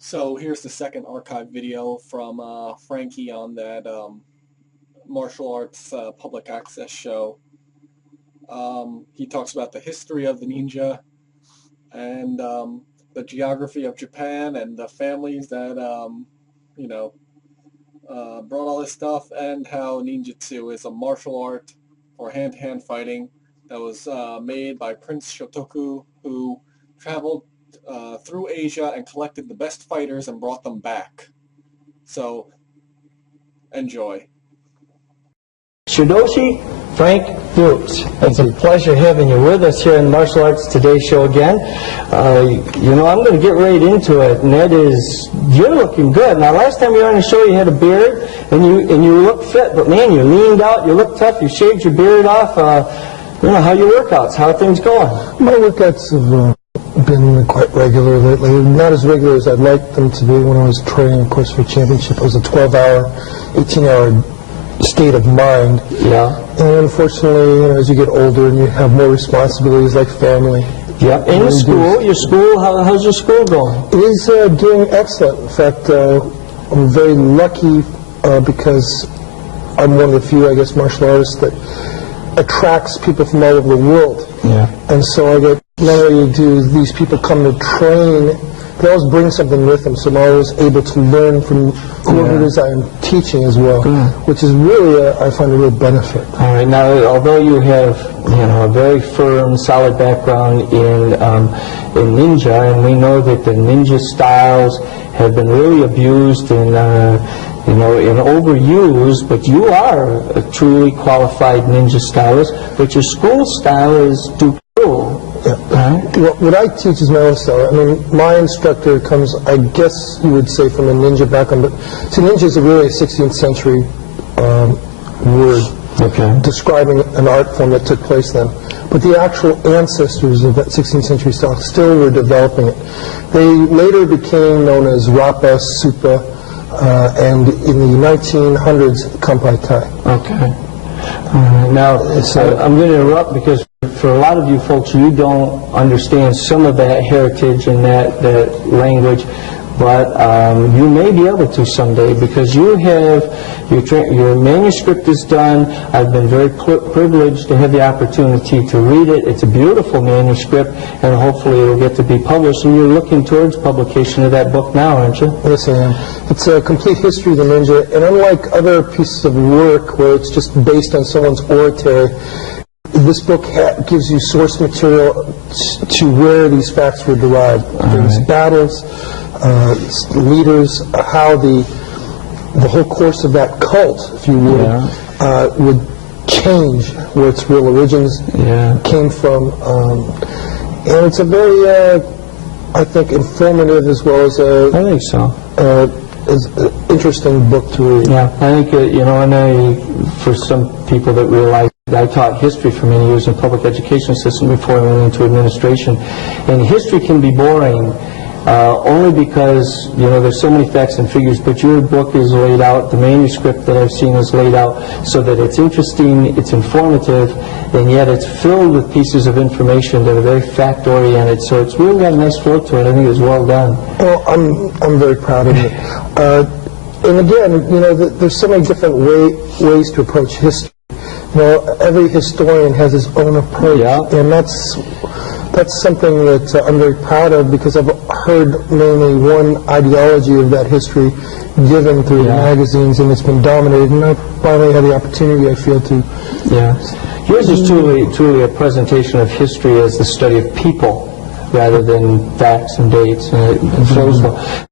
So here's the second archive video from Frankie on that martial arts public access show. He talks about the history of the ninja and the geography of Japan and the families that, brought all this stuff, and how ninjutsu is a martial art for hand-to-hand fighting that was made by Prince Shotoku, who traveled through Asia and collected the best fighters and brought them back. So, enjoy. Shidoshi Frank Dukes. It's a pleasure having you with us here in Martial Arts Today show again. I'm going to get right into it, and that is, you're looking good. Now, last time you were on the show, you had a beard, and you look fit, but man, you leaned out, you look tough, you shaved your beard off. How are your workouts? How are things going? My workouts have been quite regular lately. Not as regular as I'd like them to be when I was training, of course, for championship. It was a 12-hour, 18-hour state of mind. Yeah. And unfortunately, as you get older and you have more responsibilities like family. Yeah. And your school, how's your school going? It is doing excellent. In fact, I'm very lucky because I'm one of the few, I guess, martial artists that attracts people from all over the world. Yeah. And so I get, not only do these people come to train, they always bring something with them, so I'm always able to learn from whoever it is I'm teaching as well, which is really, I find, a real benefit. All right. Now, although you have, a very firm, solid background in ninja, and we know that the ninja styles have been really abused and overused, but you are a truly qualified ninja stylist, but your school style is Dukyu. Yeah. Right. What I teach is my own style. I mean, my instructor comes, I guess you would say, from a ninja background, but see, ninja is really a 16th century word describing an art form that took place then. But the actual ancestors of that 16th century style still were developing it. They later became known as Rappa, Supa, and in the 1900s, Kampai Tai. Okay. Now, I'm going to interrupt because for a lot of you folks, you don't understand some of that heritage and that language, but you may be able to someday because you have, your manuscript is done. I've been very privileged to have the opportunity to read it. It's a beautiful manuscript, and hopefully it will get to be published, and you're looking towards publication of that book now, aren't you? Yes, I am. It's a complete history of the ninja, and unlike other pieces of work where it's just based on someone's oratory, this book gives you source material to where these facts were derived. There's battles, leaders, how the whole course of that cult, if you would change where its real origins came from. And it's a very, I think, informative as well as I think so. Is an interesting book to read. Yeah, I think, for some people that realize, I taught history for many years in public education system before I went into administration, and history can be boring only because, there's so many facts and figures, but your book is laid out, the manuscript that I've seen is laid out so that it's interesting, it's informative, and yet it's filled with pieces of information that are very fact-oriented, so it's really got a nice flow to it. I think it's well done. Well, I'm very proud of it. And again, there's so many different ways to approach history. Every historian has his own approach, and that's something that I'm very proud of because I've heard mainly one ideology of that history given through magazines, and it's been dominated, and I finally had the opportunity, I feel, to... Yeah. Yours is truly a presentation of history as the study of people rather than facts and dates, and it shows